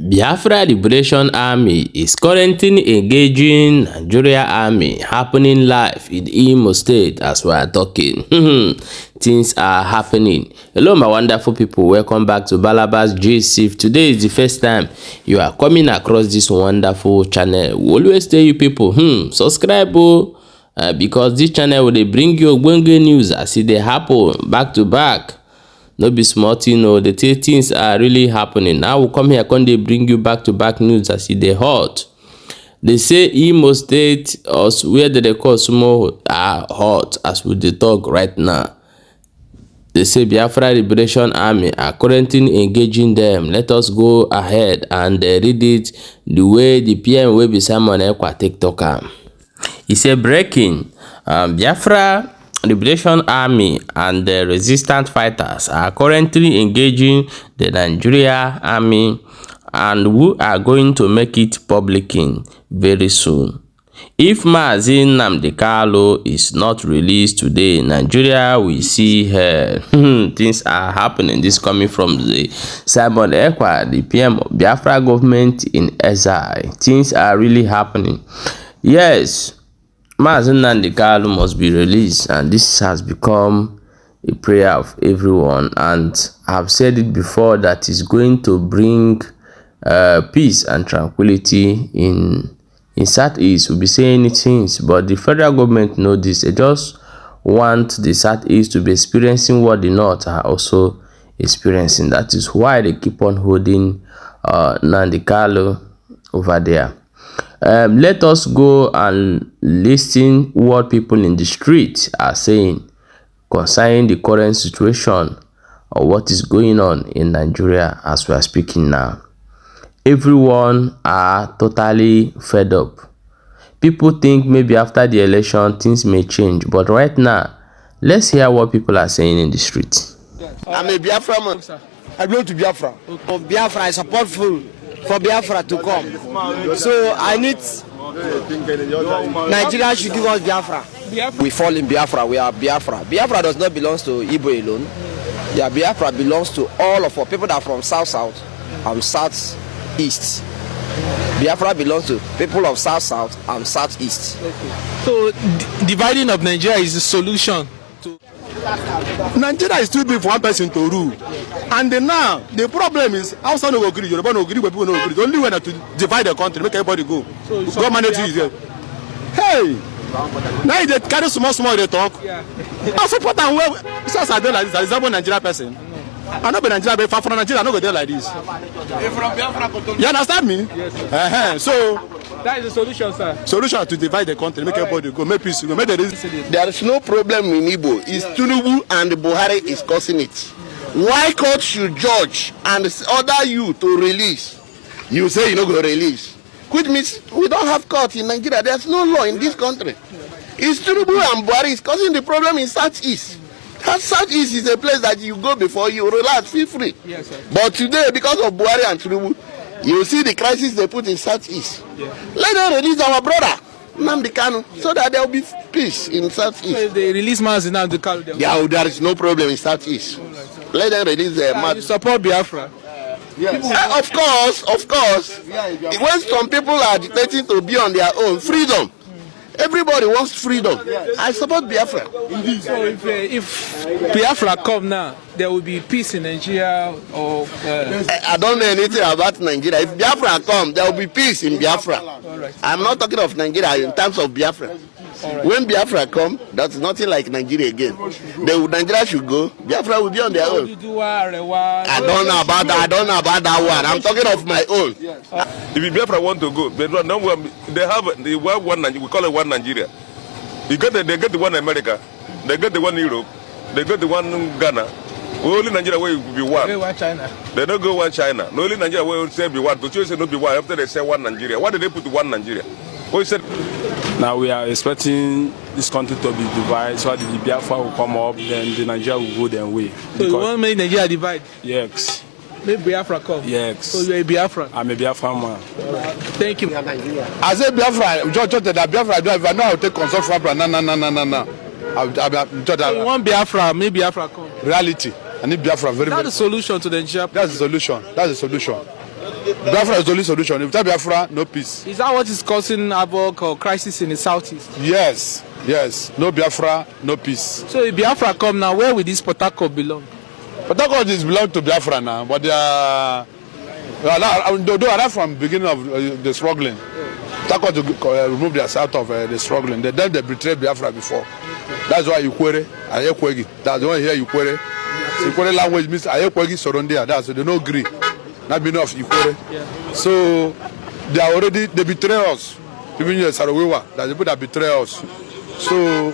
Biafra Liberation Army is currently engaging Nigeria Army, happening live in Imo State as we are talking. Things are happening. Hello my wonderful people, welcome back to Balabas Gist. If today is the first time you are coming across this wonderful channel, we always tell you people, subscribe because this channel will bring you ongøing news as they happen back to back. No be small thing, no. The things are really happening. Now we come here, can they bring you back to back news as they hot. They say Imo State, or where they call Sumo, are hot as we dey talk right now. They say Biafra Liberation Army are currently engaging them. Let us go ahead and read it the way the PM will be Simon Ekwa TikToker. He said breaking, Biafra Liberation Army and the resistant fighters are currently engaging the Nigeria Army, and we are going to make it public very soon. If Mazi Nnamdi Kanu is not released today, Nigeria will see her. Things are happening. This coming from the Simon Ekwa, the PM of Biafra government in exile. Things are really happening. Yes. Mazi Nnamdi Kanu must be released, and this has become a prayer of everyone, and I've said it before that is going to bring peace and tranquility in Southeast. We'll be saying things, but the federal government know this. They just want the Southeast to be experiencing what the North are also experiencing. That is why they keep on holding Nnamdi Kanu over there. Let us go and listen what people in the street are saying concerning the current situation or what is going on in Nigeria as we are speaking now. Everyone are totally fed up. People think maybe after the election things may change, but right now, let's hear what people are saying in the street. I'm a Biafra man. I belong to Biafra. For Biafra, I support for Biafra to come. So I need Nigeria should give us Biafra. We fall in Biafra. We are Biafra. Biafra does not belong to Igbo alone. Yeah, Biafra belongs to all of our people that are from South and Southeast. Biafra belongs to people of South and Southeast. Okay. So dividing of Nigeria is the solution. Nigeria is too big for one person to rule, and now the problem is outside no agree, Yoruba no agree, people no agree. The only way to divide the country, make everybody go. So go manage it. Hey, now they carry small they talk. Yeah. I support them well. Since I do like this, I resemble Nigeria person. I know be Nigeria, but from Nigeria, I no go there like this. You understand me? Yes. So that is the solution, sir. Solution to divide the country, make everybody go, make peace, go, make the reason. There is no problem in Igbo. It's Tinubu and Buhari is causing it. Why court should judge and order you to release? You say you no go release. Which means we don't have court in Nigeria. There's no law in this country. It's Tinubu and Buhari is causing the problem in Southeast. That Southeast is a place that you go before you relax, feel free. Yes, sir. But today, because of Buhari and Tinubu, you see the crisis they put in Southeast. Yeah. Let them release our brother, Nnamdi Kanu, so that there will be peace in Southeast. So if they release Mazi Nnamdi Kanu, there is no problem in Southeast. Let them release the you support Biafra? Yes. Of course. When some people are agitating to be on their own, freedom. Everybody wants freedom. I support Biafra. So if Biafra come now, there will be peace in Nigeria, or I don't know anything about Nigeria. If Biafra come, there will be peace in Biafra. Right. I'm not talking of Nigeria in terms of Biafra. Right. When Biafra come, that's nothing like Nigeria again. Nigeria should go. Biafra will be on their own. I don't know about that one. I'm talking of my own. If Biafra want to go, they have one. We call it one Nigeria. They get the one America. They get the one Europe. They get the one Ghana. Only Nigeria will be one. China. They don't go one China. Only Nigeria will say be one. But you say no be one. After they say one Nigeria, why did they put one Nigeria? What said? Now we are expecting this country to be divided, so that the Biafra will come up, then the Nigeria will go their way. So you want to make Nigeria divide? Yes. Make Biafra come? Yes. So you're a Biafra? I'm a Biafra man. Thank you. I say Biafra, just that Biafra, if I know how to take consult from no. So you want Biafra, make Biafra come? Reality. I need Biafra very, That's the solution to the Nigeria. That's the solution. That's the solution. Biafra is the only solution. If Biafra, no peace. Is that what is causing havoc or crisis in the southeast? Yes, yes. No Biafra, no peace. So if Biafra come now, where will this Port Harcourt belong? Port Harcourt is belong to Biafra now, but they are from the beginning of the struggling. Port Harcourt to remove themselves of the struggling. They betrayed Biafra before. That's why Ikwere and Ekwegi. That's the one here Ikwere. Ikwere language means Ayekwegi Sorondia. That's so they don't agree. Not enough Ikwere. So they betray us. Even in Sarawiwa, that's the people that betray us. So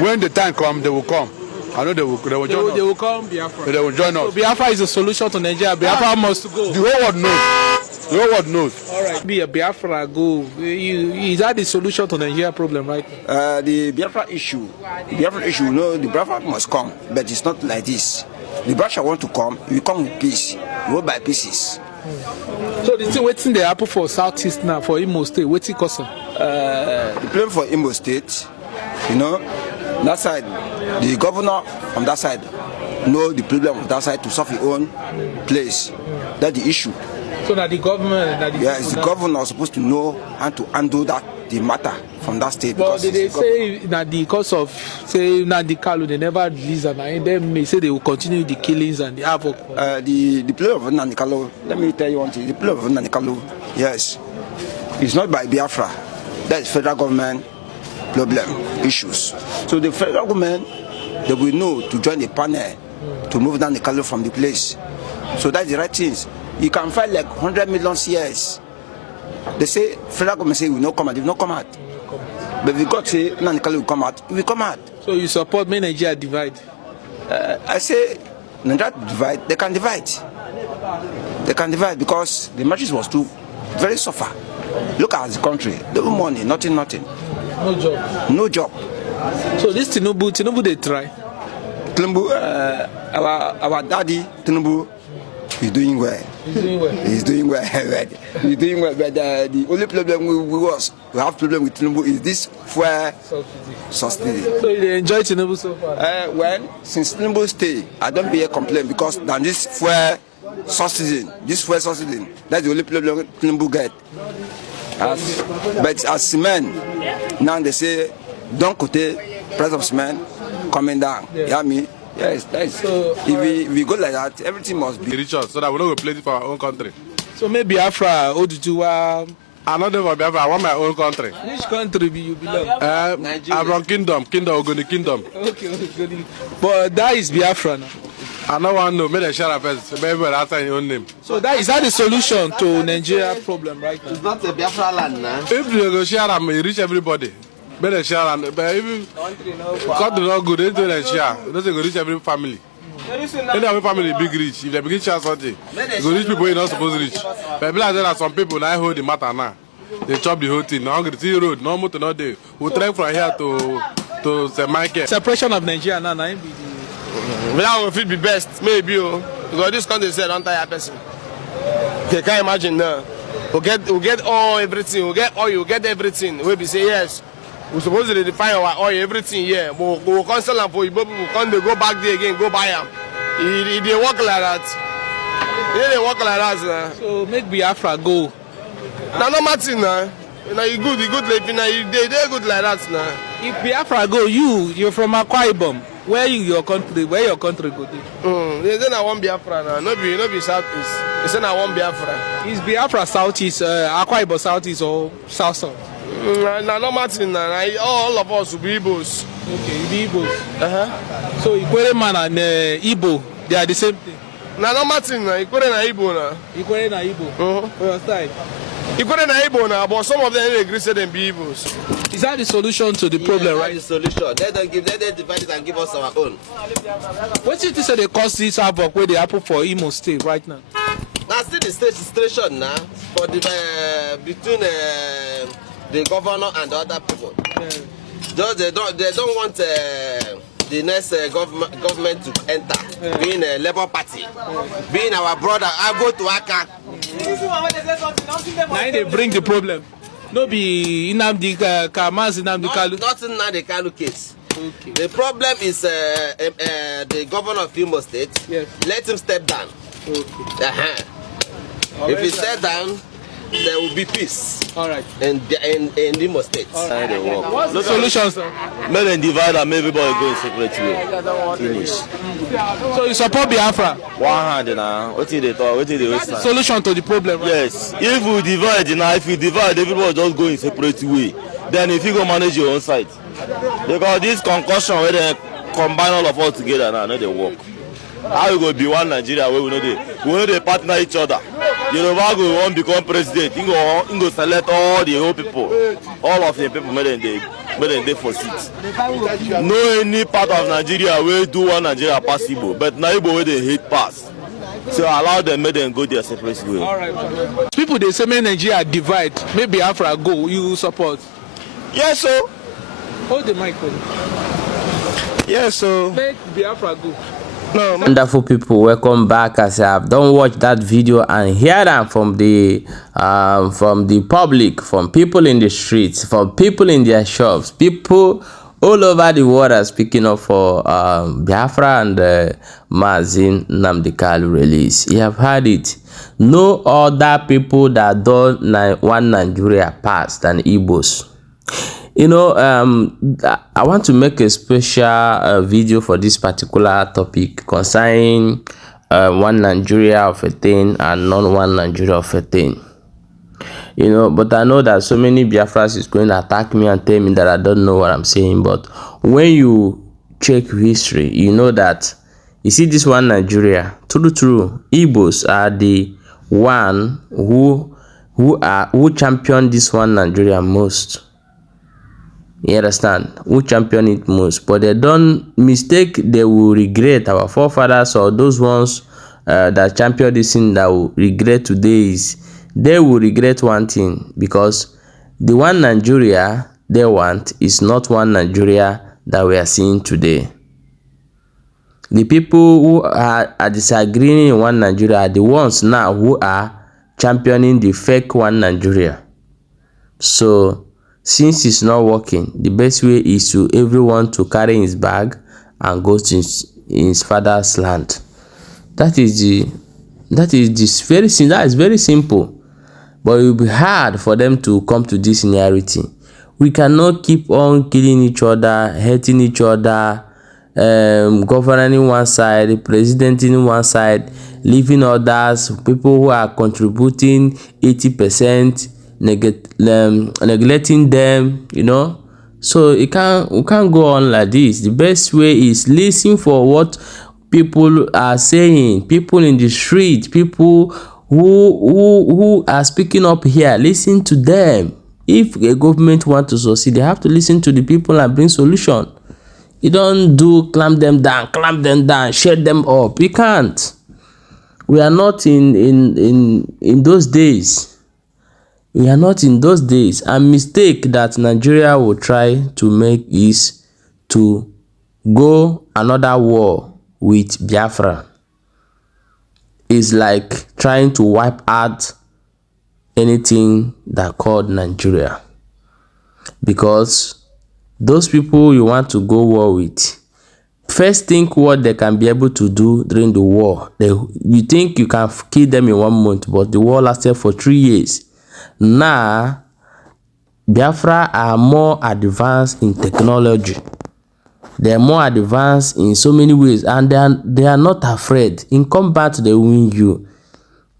when the time comes, they will come. I know they will join us. They will come Biafra. They will join us. So Biafra is a solution to Nigeria. Biafra must go. The whole world knows. The whole world knows. All right. Be a Biafra go. Is that the solution to Nigeria problem, right? The Biafra issue, no, the Biafra must come, but it's not like this. The Biafra want to come, we come with peace, we go by pieces. So the thing waiting the happen for Southeast now, for Imo State, what's it cost? The problem for Imo State, you know, that side, the governor from that side know the problem of that side to solve his own place. That's the issue. So that the government, yes, the governor is supposed to know how to handle that the matter from that state. But they say that because of say Nnamdi Kanu, they never release them, and then they say they will continue the killings and the havoc. The play of Nnamdi Kanu, let me tell you one thing. The play of Nnamdi Kanu, yes, it's not by Biafra. That's federal government problem issues. So the federal government, they will know to join the panel to move Nnamdi Kanu from the place. So that's the right things. You can fight like 100 million CS. They say federal government say we no come out, they will not come out. But if God say Nnamdi Kanu will come out, he will come out. So you support me Nigeria divide? I say Nigeria divide. They can divide. They can divide because the matches was too very suffer. Look at the country. No money, nothing. No job. No job. So this Tinubu they try. Tinubu, our daddy Tinubu. He's doing well. He's doing well. But the only problem we have problem with Tinubu is this fuel subsidy. So you enjoy Tinubu so far? Well, since Tinubu stay, I don't be a complaint because than this fuel subsidy, that's the only problem Tinubu get. But as cement, now they say don't quote price of cement coming down. Yeah, me. Yes, that's so. If we go like that, everything must be rich us so that we don't play it for our own country. So maybe Biafra, Oduduwa. I'm not for Biafra. I want my own country. Which country do you belong? I'm from Kingdom, Ogoni Kingdom. Okay, Ogoni. But that is Biafra now. I don't want to know. Make a share first. Maybe after your own name. So is that the solution to Nigeria problem right now? It's not a Biafra land now. If you go share them, you reach everybody. Better share, but even country not good, they don't share. It doesn't go reach every family. Every family big rich. If they begin share something, it go reach people you're not supposed to reach. But like that, some people now hold the matter now. They chop the whole thing. Now hungry see road, no motor, no day. We track from here to St. Michael. Separation of Nigeria now, be that will be best, maybe. Because this country said don't tire person. You can't imagine now. We get all everything. We get oil. We get everything. We be say yes. We supposed to define our oil, everything here. But we can't sell them for you. We can't go back there again, go buy them. They work like that. They work like that. So make Biafra go. Now no matter now. Now you good like they good like that now. If Biafra go, you're from Akwa Ibom. Where your country go to? They say I want Biafra now. No be southeast. They say I want Biafra. Is Biafra southeast, Akwa Ibom southeast or south? Now no matter now. All of us will be Igbos. Okay, you be Igbos. So Ikwere man and Igbo, they are the same thing. Now no matter now. Ikwere na Igbo now. Ikwere na Igbo. For your side. Ikwere na Igbo now, but some of them agree say them be Igbos. Is that the solution to the problem, right? The solution. Let them divide it and give us our own. What do you think say they cause this havoc where they happen for Imo State right now? Now still the situation now for the between the governor and the other people. Just they don't want the next government to enter, being a Labour Party, being our brother. I go to Aka. Now they bring the problem. No be Nnamdi Kanu. Not in Nnamdi Kanu case. Okay. The problem is the governor of Imo State. Yes. Let him step down. Okay. If we settle down, there will be peace. All right. In Imo State. What's the solution, sir? Make them divide and make everybody go in separate way. Finish. So you support Biafra? One hand now. What did they talk? What did they waste time? Solution to the problem, right? Yes. If we divide now, if you divide, everybody just go in separate way. Then if you go manage your own side. Because this concussion where they combine all of us together now, they work. How we go be one Nigeria where we know they partner each other. Yoruba go want become president. He go select all the whole people, all of the people made them they for seats. No any part of Nigeria where do one Nigeria possible, but now where they hate pass. So allow them, make them go their separate way. All right. People they say make Nigeria divide, maybe Biafra go. You support? Yes, sir. Hold the mic, please. Yes, sir. Make Biafra go. No, Wonderful people, welcome back. As I have done watch that video and hear them from the public, from people in the streets, from people in their shops, people all over the world are speaking up for Biafra and Mazin Nnamdi Kanu release. You have heard it. No other people that done one Nigeria pass than Igbos. You know, I want to make a special video for this particular topic concerning one Nigeria of a thing and not one Nigeria of a thing. You know, but I know that so many Biafras is going to attack me and tell me that I don't know what I'm saying. But when you check history, you know that you see this one Nigeria. True, Igbos are the one who champion this one Nigeria most. You understand? Who champion it most, but they don't mistake, they will regret. Our forefathers or those ones that champion this thing that will regret today is they will regret one thing, because the one Nigeria they want is not one Nigeria that we are seeing today. The people who are disagreeing in one Nigeria are the ones now who are championing the fake one Nigeria. So since it's not working, the best way is to everyone to carry his bag and go to his father's land. That is very simple. But it will be hard for them to come to this reality. We cannot keep on killing each other, hating each other, governing one side, presidenting one side, leaving others, people who are contributing 80%, neglecting them, you know. So we can't go on like this. The best way is listen for what people are saying, people in the street, people who are speaking up here. Listen to them. If a government want to succeed, they have to listen to the people and bring solution. You don't do clamp them down, shut them up. You can't. We are not in those days. We are not in those days. A mistake that Nigeria will try to make is to go another war with Biafra. It's like trying to wipe out anything that called Nigeria. Because those people you want to go war with, first think what they can be able to do during the war. You think you can kill them in 1 month, but the war lasted for 3 years. Now, Biafra are more advanced in technology. They are more advanced in so many ways, and they are not afraid. In combat, they win you.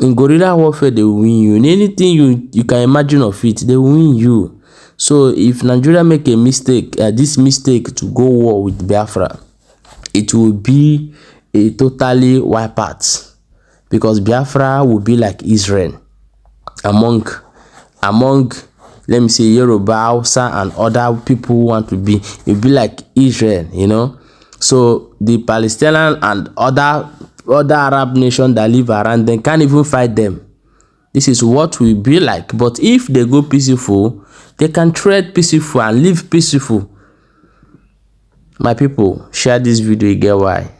In guerrilla warfare, they win you. In anything you can imagine of it, they win you. So if Nigeria make a mistake, this mistake to go war with Biafra, it will be a totally wipe out, because Biafra will be like Israel among let me say Yoruba, Hausa, and other people who want to be. It will be like Israel, you know. So the Palestinian and other Arab nations that live around them can't even fight them. This is what will be like. But if they go peaceful, they can trade peaceful and live peaceful. My people, share this video, you get why.